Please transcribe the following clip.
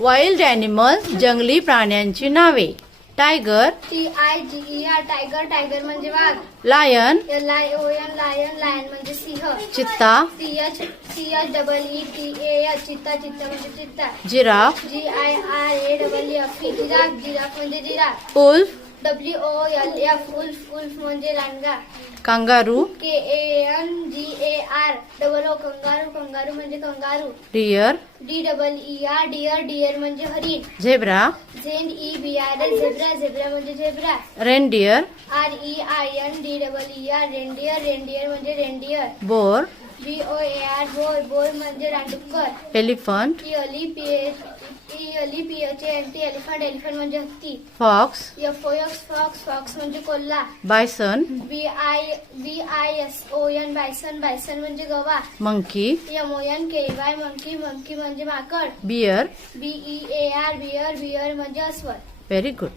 Wild animal जंगली प्राण्यांची नावे. टायगर, TIGER टायगर, टायगर म्हणजे वाघ. लायन, LION लायन, लायन म्हणजे सिंह. चित्ता, CHEETAH चित्ता, चित्ता म्हणजे चित्ता. जिराफ, GIRAFF जिराफ, जिराफ म्हणजे giraffe. Wolf, WOLF wolf, wolf म्हणजे रानगा. कांगारू, KANGAR कंगारू, कंगारू म्हणजे kangaroo. Deer, DEER deer, deer म्हणजे हरिण. झेब्रा, ZEBRA झेब्रा, झेब्रा म्हणजे zebra. Reindeer, REINDEER reindeer, reindeer म्हणजे reindeer. Boar, BOAR boar, boar म्हणजे रानडुक्कर. एलिफंट, ELEPHANT एलिफंट, एलिफंट म्हणजे हत्ती. फॉक्स, FOX फॉक्स, फॉक्स म्हणजे कोल्हा. बायसन, BISON बायसन, बायसन म्हणजे गवा. मंकी, MONKY मंकी, मंकी म्हणजे माकड. बियर. BEAR बियर, बियर म्हणजे अस्वल. Very good.